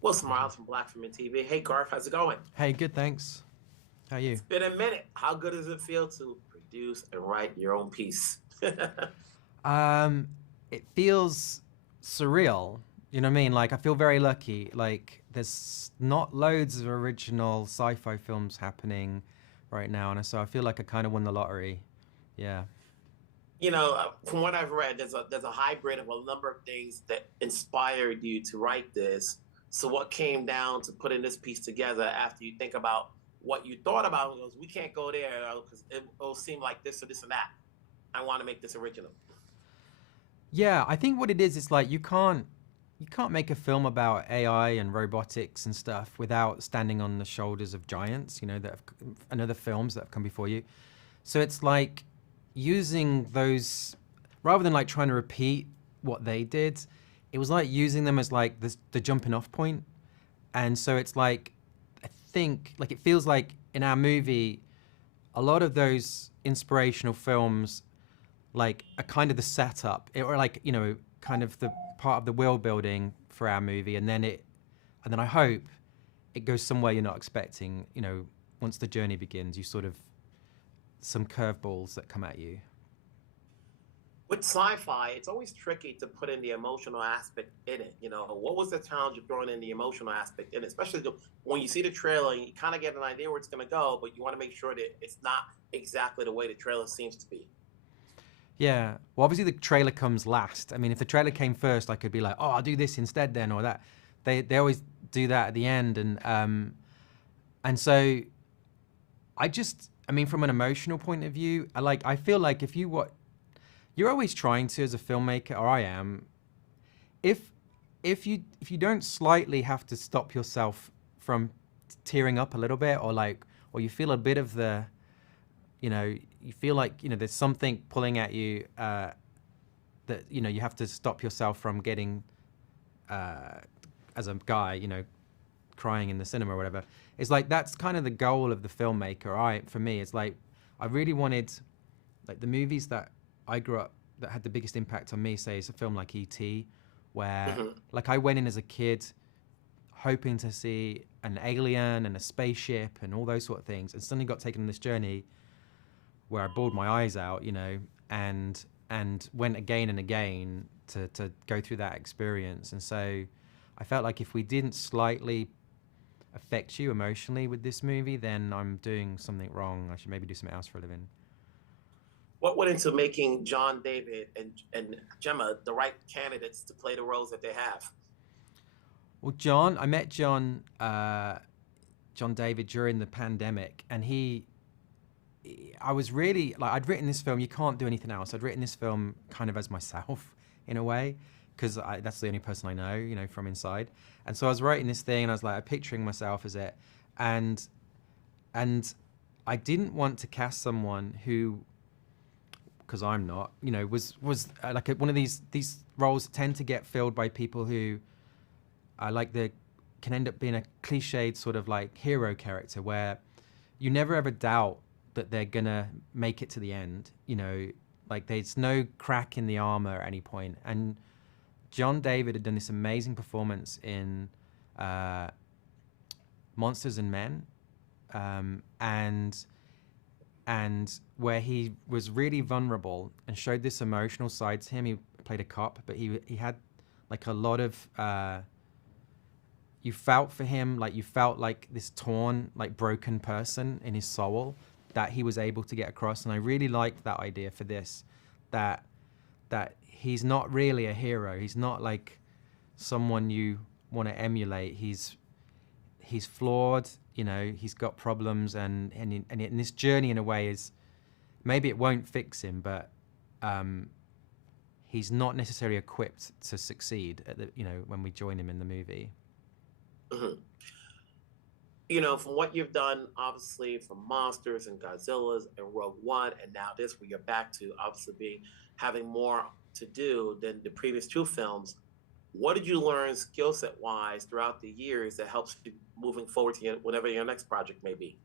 Well, Smiles from Black Film and TV. Hey, Garth, how's it going? Hey, good, thanks. How are you? It's been a minute. How good does it feel to produce and write your own piece? Um, it feels surreal. You know what I mean? Like I feel very lucky. Like there's not loads of original sci-fi films happening right now, and so I feel like I kind of won the lottery. Yeah. From what I've read, there's a hybrid of a number of things that inspired you to write this. So, what came down to putting this piece together after you think about what you thought about? It goes, we can't go there because it'll seem like this or this and that. I want to make this original. Yeah, I think what it is like you can't make a film about AI and robotics and stuff without standing on the shoulders of giants, and other films that have come before you. So it's like using those rather than like trying to repeat what they did. It was like using them as like the jumping off point. And so it's like I think like it feels like in our movie, a lot of those inspirational films like a kind of the setup, or like kind of the part of the world building for our movie, and then I hope it goes somewhere you're not expecting. Once the journey begins, you sort of some curveballs that come at you. With sci-fi, it's always tricky to put in the emotional aspect in it. What was the challenge of throwing in the emotional aspect in it, especially when you see the trailer and you kind of get an idea where it's going to go, but you want to make sure that it's not exactly the way the trailer seems to be. Yeah. Well, obviously the trailer comes last. I mean, if the trailer came first, I could be like, oh, I'll do this instead then, or that. They always do that at the end, and so I mean, from an emotional point of view, I feel like if you what you're always trying to as a filmmaker, or I am, if if you don't slightly have to stop yourself from tearing up a little bit, or you feel a bit of you feel like there's something pulling at you, that you have to stop yourself from getting, as a guy, crying in the cinema or whatever. It's like that's kind of the goal of the filmmaker. For me, it's like I really wanted like the movies that I grew up that had the biggest impact on me. Say, is a film like E.T., where Hmm. like I went in as a kid hoping to see an alien and a spaceship and all those sort of things, and suddenly got taken on this journey where I bawled my eyes out, and went again and again to go through that experience. And so I felt like if we didn't slightly affect you emotionally with this movie, then I'm doing something wrong. I should maybe do something else for a living. What went into making John David and Gemma the right candidates to play the roles that they have? Well, I met John David during the pandemic, and I was really like, I'd written this film. You can't do anything else. I'd written this film kind of as myself in a way, because that's the only person I know, from inside. And so I was writing this thing, and I was like picturing myself as it, and and I didn't want to cast someone who, because I'm not, was like one of these roles tend to get filled by people who I like the can end up being a cliched sort of like hero character where you never ever doubt that they're gonna make it to the end. Like there's no crack in the armor at any point. And John David had done this amazing performance in uh, Monsters and Men, and where he was really vulnerable and showed this emotional side to him. He played a cop, but he had like a lot of you felt for him, like you felt like this torn, like broken person in his soul that he was able to get across. And I really liked that idea for this, that he's not really a hero. He's not like someone you want to emulate. He's flawed. He's got problems, and in this journey, in a way, is maybe it won't fix him, but he's not necessarily equipped to succeed when we join him in the movie. Hmm. From what you've done, obviously from Monsters and Godzillas and Rogue One, and now this, where you're back to obviously being having more to do than the previous two films. What did you learn skill set wise throughout the years that helps you moving forward to whatever your next project may be?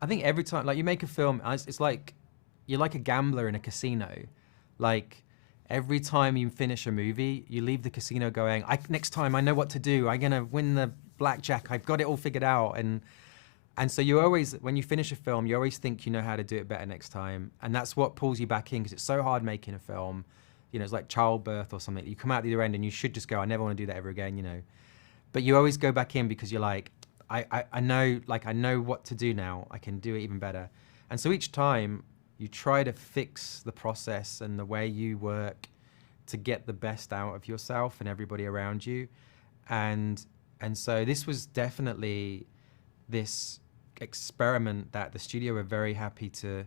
I think every time, like you make a film, it's like you're like a gambler in a casino. Like every time you finish a movie, you leave the casino going, next time I know what to do. I'm gonna win the blackjack. I've got it all figured out. And so you always, when you finish a film, you always think you know how to do it better next time. And that's what pulls you back in, because it's so hard making a film. You know, it's like childbirth or something. You come out the other end and you should just go, I never want to do that ever again, you know. But you always go back in because you're like, I know what to do now. I can do it even better. And so each time you try to fix the process and the way you work to get the best out of yourself and everybody around you. And so this was definitely this experiment that the studio were very happy to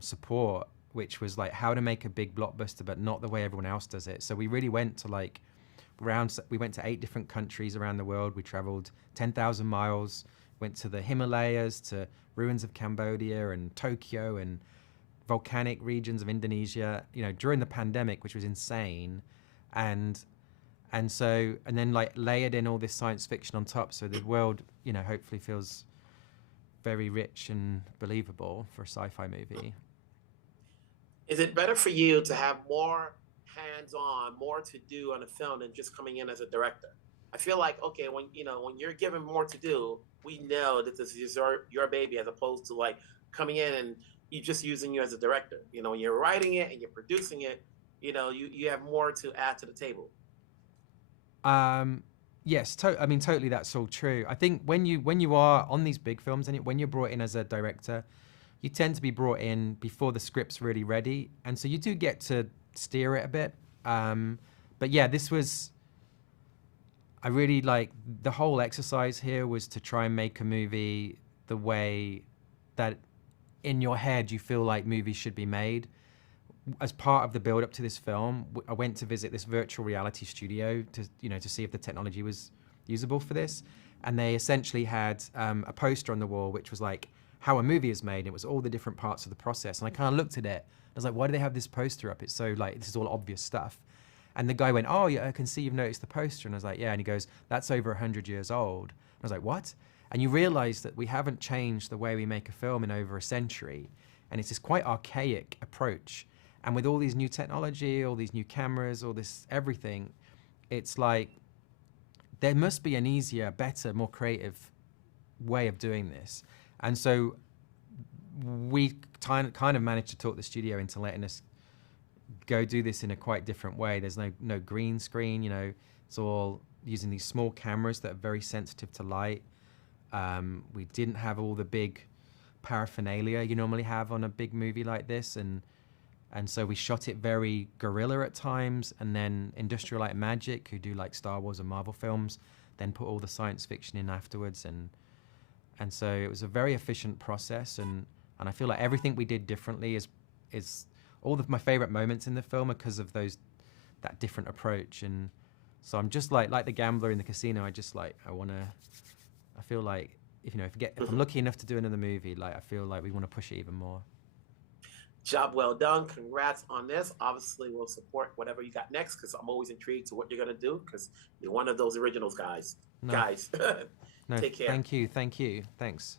support, which was like how to make a big blockbuster but not the way everyone else does it. So we really went to we went to 8 different countries around the world. We traveled 10,000 miles, went to the Himalayas, to ruins of Cambodia and Tokyo and volcanic regions of Indonesia, you know, during the pandemic, which was insane. And then like layered in all this science fiction on top, so the world, you know, hopefully feels very rich and believable for a sci-fi movie. Is it better for you to have more hands-on, more to do on a film than just coming in as a director? I feel like, okay, when you're given more to do, we know that this is your baby, as opposed to like coming in and you just using you as a director. You know, when you're writing it and you're producing it, you know, you have more to add to the table. Yes, I mean, totally, that's all true. I think when you are on these big films and when you're brought in as a director, you tend to be brought in before the script's really ready, and so you do get to steer it a bit. But yeah, I really like the whole exercise here was to try and make a movie the way that in your head you feel like movies should be made. As part of the build up to this film, I went to visit this virtual reality studio to see if the technology was usable for this. And they essentially had a poster on the wall, which was like how a movie is made. It was all the different parts of the process. And I kind of looked at it. I was like, why do they have this poster up? It's so like, this is all obvious stuff. And the guy went, oh yeah, I can see you've noticed the poster. And I was like, yeah. And he goes, that's over 100 years old. And I was like, what? And you realize that we haven't changed the way we make a film in over a century. And it's this quite archaic approach. And with all these new technology, all these new cameras, all this everything, it's like there must be an easier, better, more creative way of doing this. And so we kind of managed to talk the studio into letting us go do this in a quite different way. There's no green screen, you know, it's all using these small cameras that are very sensitive to light. We didn't have all the big paraphernalia you normally have on a big movie like this, and so we shot it very guerrilla at times, and then Industrial Light and Magic, who do like Star Wars and Marvel films, then put all the science fiction in afterwards, and so it was a very efficient process, and I feel like everything we did differently is all of my favorite moments in the film are because of that different approach. And so I'm just like the gambler in the casino. I feel like if I'm lucky enough to do another movie, like I feel like we want to push it even more. Job well done. Congrats on this. Obviously, we'll support whatever you got next, because I'm always intrigued to what you're going to do, because you're one of those originals guys. No. Guys, No, take care. Thank you. Thanks.